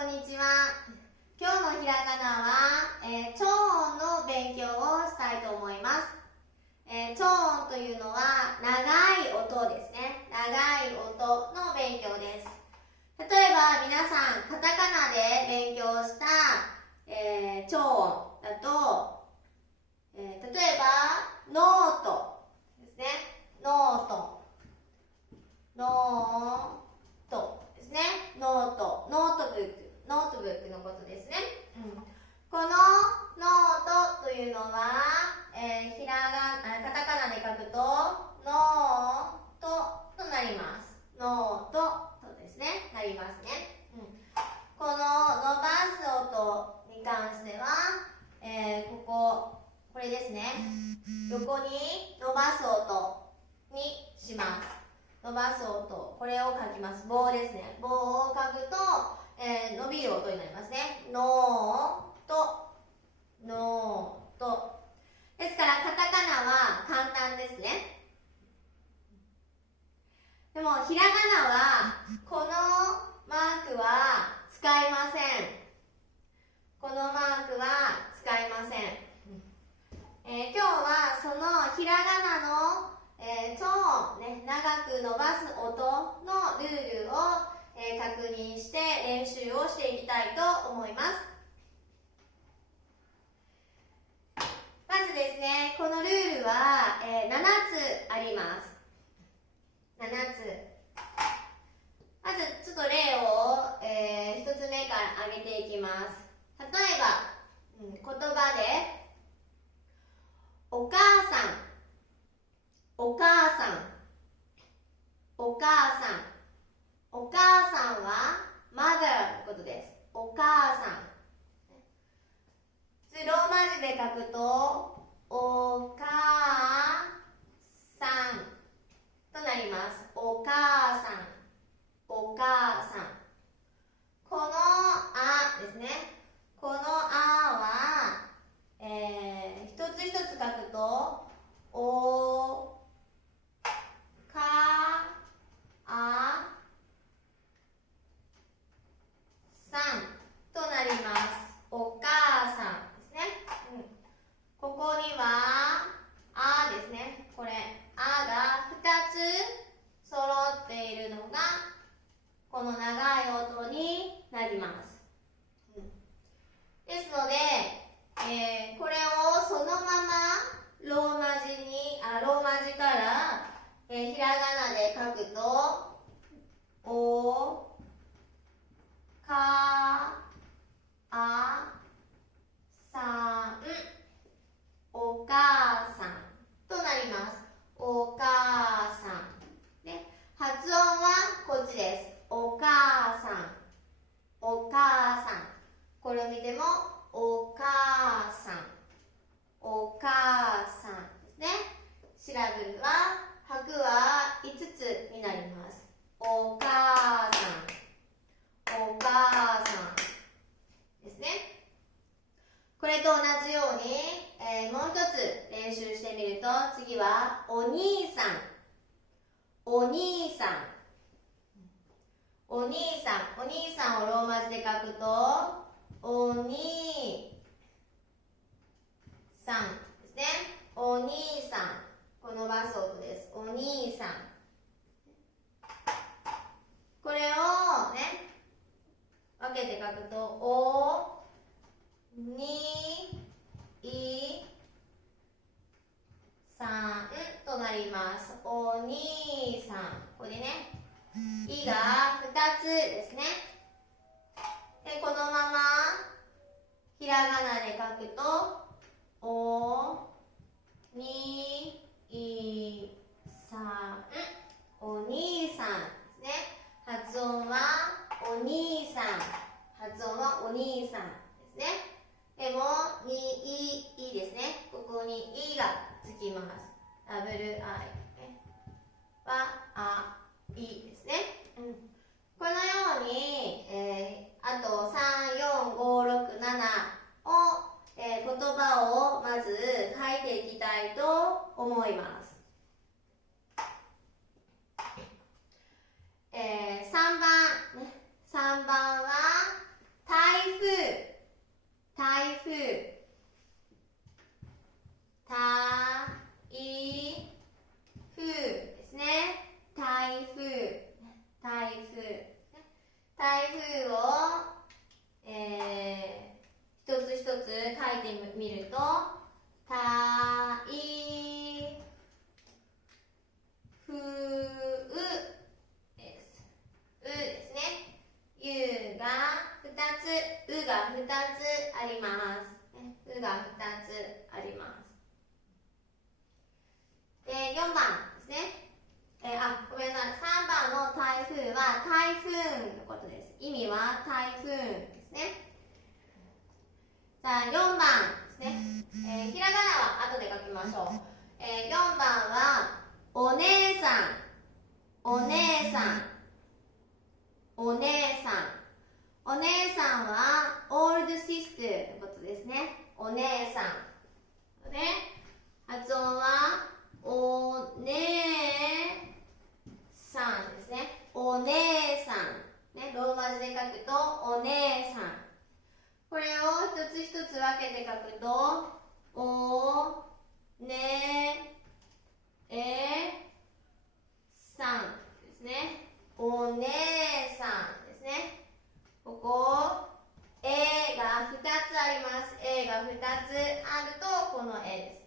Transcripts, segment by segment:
こんにちは。今日のひらがなは、超音の勉強をしたいと思います。超音というのは長い音ですね。長い音の勉強です。例えば皆さんカタカナで勉強した、超音だと、例えばノートですね。ノートですね。ノートブックのことですね。このノートというのは、カタカナで書くとノートとなります。ノートとですね、なりますね。この伸ばす音に関しては、これですね。横に伸ばす音にします。伸ばす音、これを書きます。棒ですね。棒を書くと、伸びる音になりますね。ノート、ノート。ですから、カタカナは簡単ですね。でも、ひらがなは、このマークは使いません。このマークは使いません。今日はそのひらがなの超音、長く伸ばす音のルールを、確認して練習をしていきたいと思います。まずですね、このルールは、7つあります。7つ。まずちょっと例を、1つ目から挙げていきます。例えば、言葉でお母さん、お母さん、お母さん。お母さんは mother のことです。お母さん。ローマ字で書くとお母さんとなります。お母さん、お母さん。このあですね。このあは、一つ一つ書くとおかあさんとなります。お母さんですね。ここにはあですね。これあが2つ揃っているのがこの長い音になります。ですので、これをそのままローマ字から、ひらがなで書くとおかあさん、お母さんとなります。お母さん、ね、発音はこっちです。お母さん、お母さん。これを見てもお母さん、お母さんですね。シラブルは拍は5つになります。お母さん、お母さんですね。これと同じように、もう一つ練習してみると、次はお兄さん、お兄さん、お兄さん。お兄さんをローマ字で書くとお兄さんですね。お兄さん。この伸ばす音です。お兄さん。これをね、分けて書くとおにいさんとなります。お兄さん。これでね、いが2つですね。で、このままひらがなで書くとおにいさん、お兄さんですね。発音はお兄さん、発音はお兄さんですね。でもにいですね。ここにいがつきます。ダブル I はあいですね。このように、あと3、4、5、6、7を、言葉をまず書いていきたいと思います。3番は、台風を、一つ一つ書いてみると、台風です。うですね。ゆが2つ、うが2つあります。うが2つあります。4番ですね。ごめんなさい。3番の台風は台風のことです。意味は台風ですね。さあ、4番ですね。ひらがなは後で書きましょう。4番はお姉さん、お姉さん、お姉さん。お姉さんはオールドシスターのことですね。お姉さん。発音はお姉さんですね。お姉さん。ローマ字で書くとお姉さん。これを一つ一つ分けて書くとおねさんですね。お姉さんですね。ここ A が2つあります。A が2つあるとこの A です。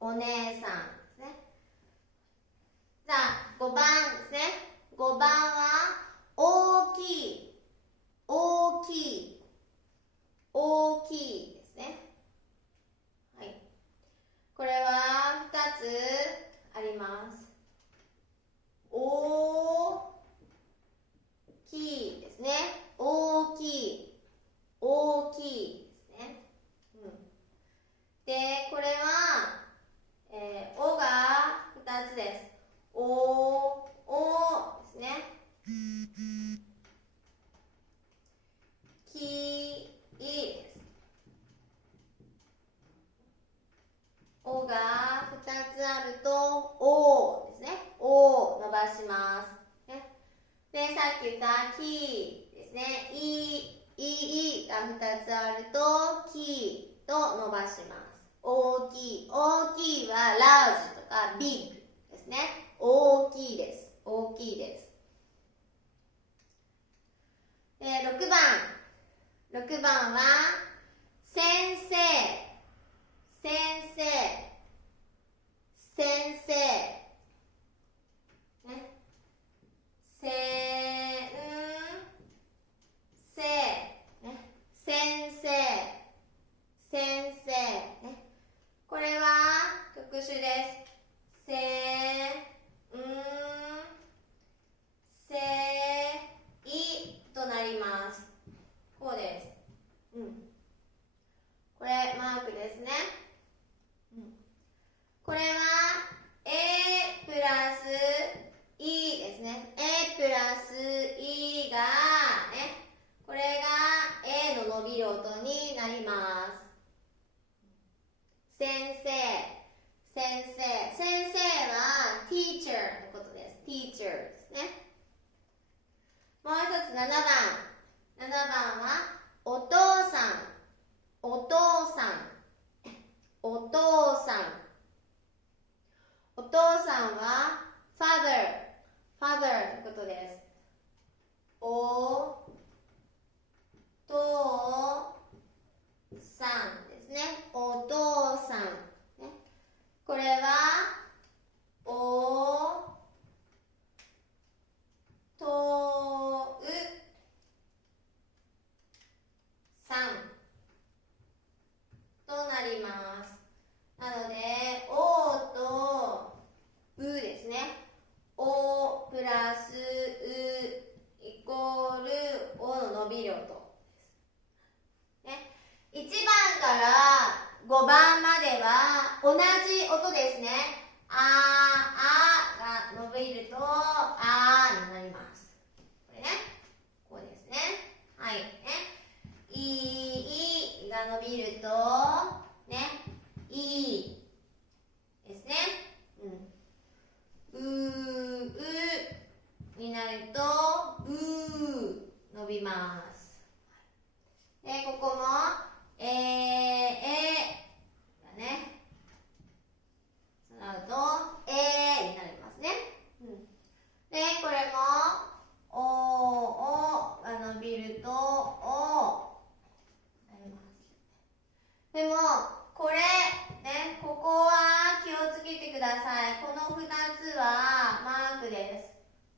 お姉さんですね。さあ、5番ですね。5番は大きい、大きい、大きいですね。はい。これは2つあります。大きいですね。大きい、大きいですね。で、これは、おが2つです。おですね。きいです。おが2つあるとおですね。お伸ばします。で、さっき言ったきですね。いが2つあるときと伸ばします。大きい。大きいはラージとかビッグですね。大きいです。大きいです。6番は先生、先生、先生。先生、先生。これは特殊です。となります。こうです。これマークですね。これは A プラス E ですね。A プラス E がこれが A の伸びる音になります。先生、先生。先生は teacher のことです。teacher ですね。もう一つ7番。7番はお父さん、お父さん、お父さん。お父さんは father のことです。お父さんですね。お父さん。これはおとうさんとなります。なので、おとうですね。おプラスうイコールおの伸びる音です。1番から5番までは同じ音ですね。あが伸びるとあになります。これね。こうですね。はい。いが伸びるといですね。になると伸びます。で、ここもがね、その後になりますね。で、これも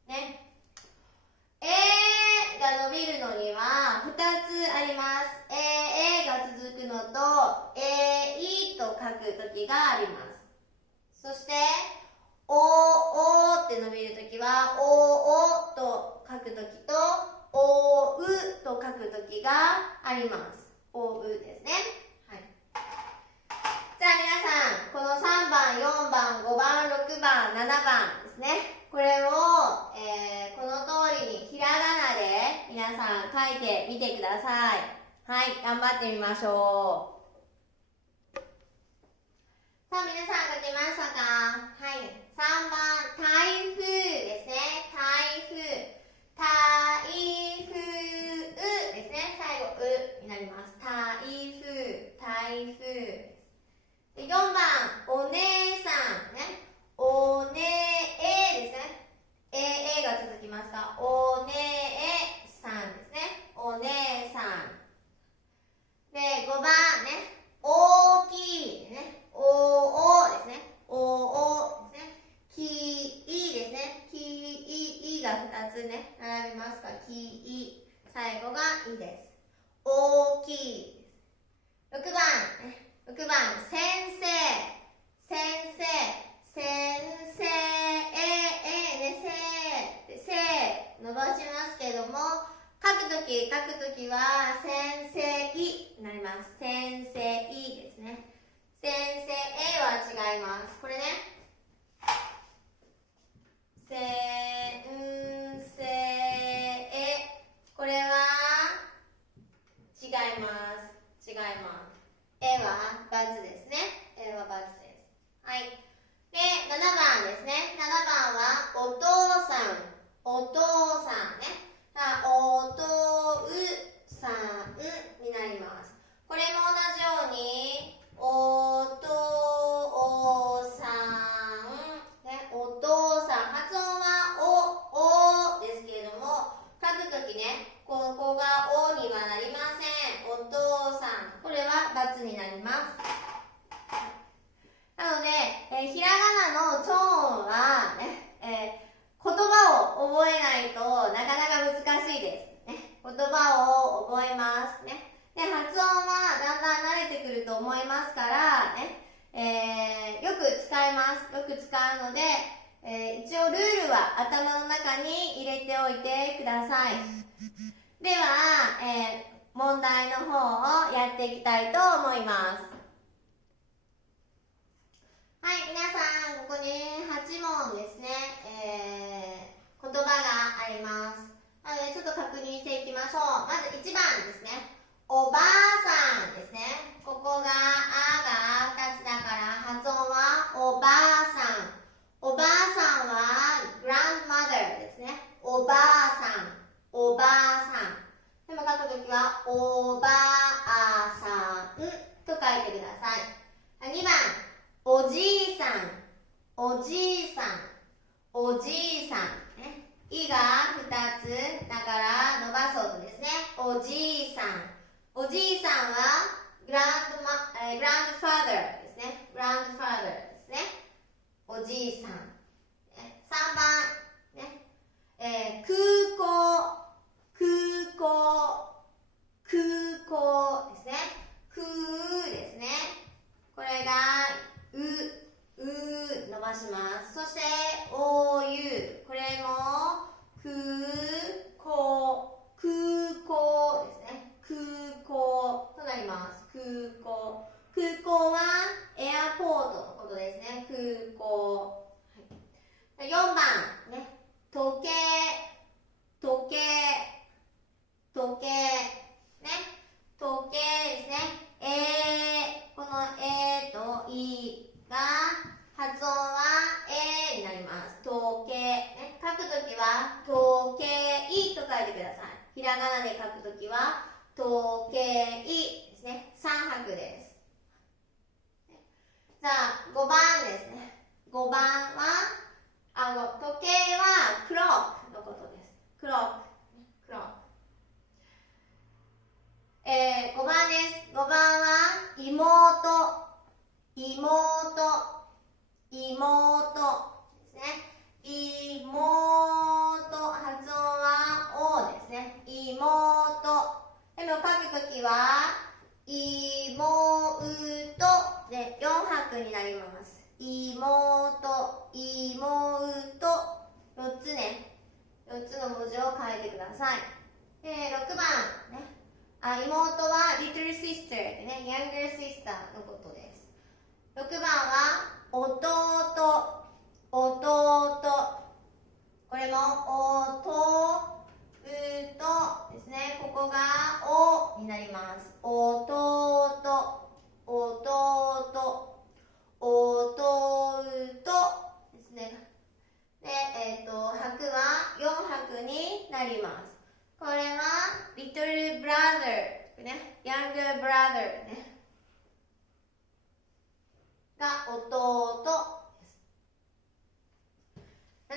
ね。が伸びるのには2つあります。が続くのと、いと書くときがあります。そして、おって伸びるときは、おと書くときと、おうと書くときがあります。おうですね。はい。じゃあ皆さん、この3番、4番、5番、6番、7番ですね。これを、この通りにひらがなで皆さん書いてみてください。はい、頑張ってみましょう。さあ皆さん書けましたか？はい、3番、台風ですね。台風。台風ですね。最後、うになります。台風、台風。4番、お姉さんね。おねえですね。が続きますか。おねえさんですね。お姉さん。で、5番ね。大きいですね。おですね。おですね。きいですね。きいが2つね、並びますから、きい。最後がいです。大きい。6番ね。6番、先生。先生。先生。伸ばしますけども、書くときは先生になります。先生ですね。先生は違います。これね。先生。これは違います。違います。は×ですね。は×です。はい。で、7番ですね。7番はお父さん。お父さんね。おとうさんになります。これも同じように、おとうさん、ね、お父さん。発音はおですけれども、書くときね、ここがおにはなりません。お父さん。これは×になります。なので、ひらがなのトーンは、ね、言葉を覚えないとなかなか難しいです。ね、言葉を覚えますね。で、発音はだんだん慣れてくると思いますから、ね、よく使います。よく使うので、一応ルールは頭の中に入れておいてください。では、問題の方をやっていきたいと思います。はい、皆さん、ここに8問ですね、言葉があります。なので、ちょっと確認していきましょう。まず1番ですね。おばあさんですね。ここがあが2つだから、発音はおばあさん。おばあさんは grandmother ですね。おばあさん。おばあさん。でも書くときは、おばあさんと書いてください。2番。おじいさん、おじいさん、おじいさん。ね、いが2つだから伸ばそうとですね。おじいさん。おじいさんはグランドファーダーですね。グランドファーダーですね。おじいさん。3番、ね、空港、空港、空港ですね。空ですね。これが伸ばします。そして、おゆ。これも、空港。空港ですね。空港となります。空港。空港は、エアポートのことですね。空港。はい、4番、ね。時計。時計。時計。ね。時計ですね。このといが発音はになります。時計、ね、書くときは時計と書いてください。ひらがなで書くときは時計ですね。3拍です。じゃあ5番ですね。5番は時計はクロックのことです。クロック。クロック。5番です。5番は妹。妹ですね。妹拍になります。妹、妹、4つね。4つの文字を書いてください。で、6番ね。妹は little sister でね、younger sister のことです。6番は弟、弟。これも弟ですね。ここがおになります。弟、弟、弟ですね。で、拍は4拍になります。これは little brother ね、younger brother ねが弟です。7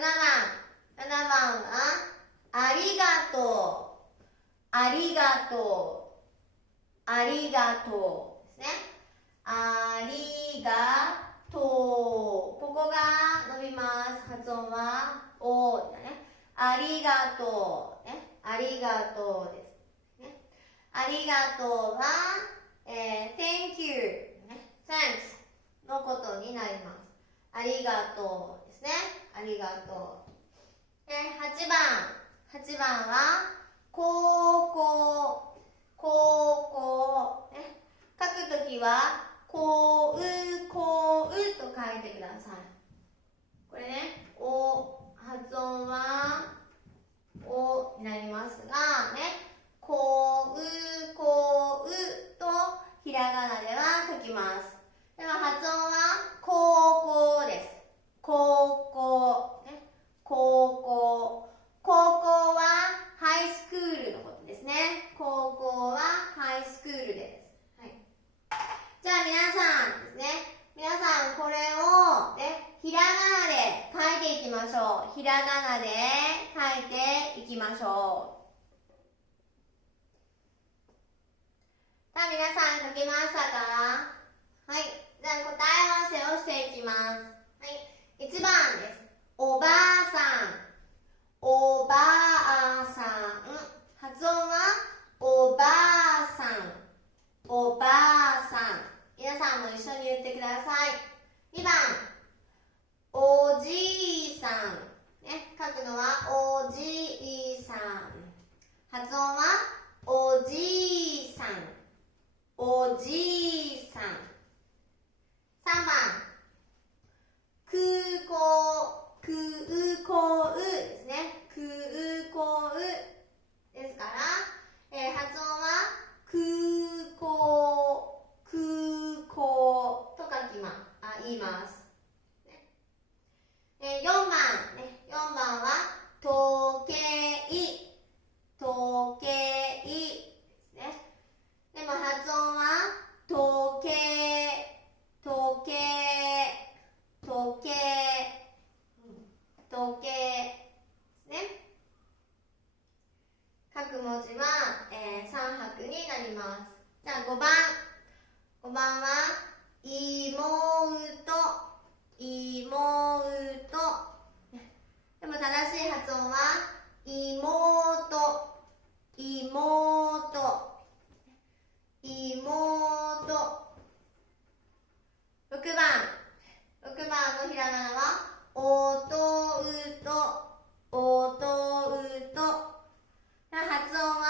番はありがとう、ありがとう、ありがとうですね。ありがとう、ここが伸びます。発音はおだね。ありがとうね、ありがとうです、ね。ありがとうは、thank you、ね、thanks のことになります。ありがとうですね。ありがとう。で、8番は高校、高校、ね、書くときはこう、こうと書いてください。これね、お、発音はおになりますが、ね、こう、こうとひらがなでは書きます。では発音は高校です。高校、ね、高校。高校はハイスクールのことですね。高校はハイスクールです。はい、じゃあ皆さんですね。皆さんこれを、ね、ひらがなで書いていきましょう。ひらがなで書いていきましょう。さあ皆さん書けましたか？はい。じゃあ答え合わせをしていきます。はい。1番です。おばあさん。おばあさん。発音はおばあさん。おばあさん。皆さんも一緒に言ってください。2番、おじいさん。ね、書くのはおじいさん。発音はおじいさん。おじいさん。3番、空港。空港ですね。空港ですから、発音は空港。空港と言います。4番、ね、4番は時計。時計ですね。でも発音は時計。時計。時計。時計ですね。各文字は、3拍になります。じゃあ5番。5番は妹。妹。でも正しい発音は妹。妹。妹。6番のひらがなは弟。弟。発音は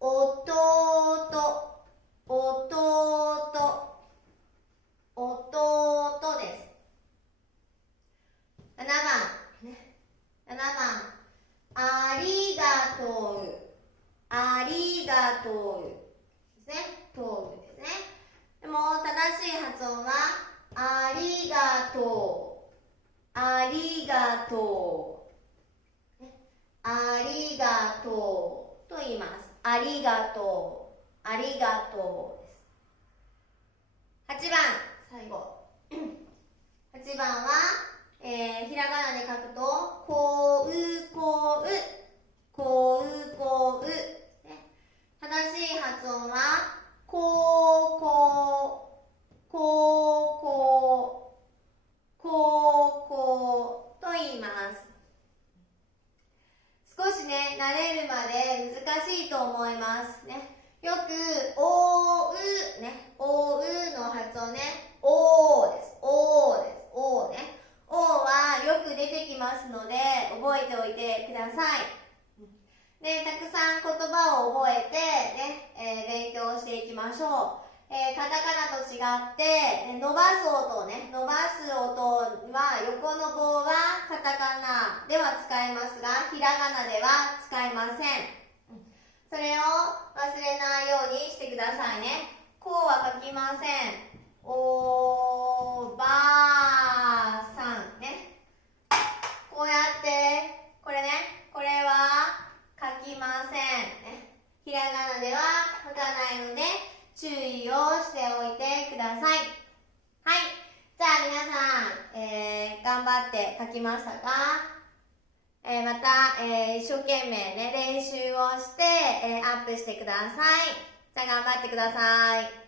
弟。弟。弟です。7番、ありがとう。ありがとうですね。とうですね。でも正しい発音はありがとう。ありがとう。ありがとうと言います。ありがとう。ありがとうです。8番、最後。8番は、ひらがなで書くと、こう、こう、こう、こう。正しい発音は、こう、こう、こう、こう、こう、こうと言います。少しね、慣れるまで難しいと思いますね。よく、おう、ね、おうの発音ね、おーです。おーです。おーね。おーはよく出てきますので、覚えておいてください。で、たくさん言葉を覚えて、ね、勉強していきましょう。カタカナと違って、伸ばす音ね、伸ばす音は、横の棒はカタカナでは使えますが、ひらがなでは使えません。それを忘れないようにしてくださいね。こうは書きません。おばあさんね。こうやって、これね、これは書きません。ね、ひらがなでは書かないので、注意をしておいてください。はい。じゃあ皆さん、頑張って書きましたか？また、一生懸命ね、練習をして、アップしてください。じゃあ頑張ってください。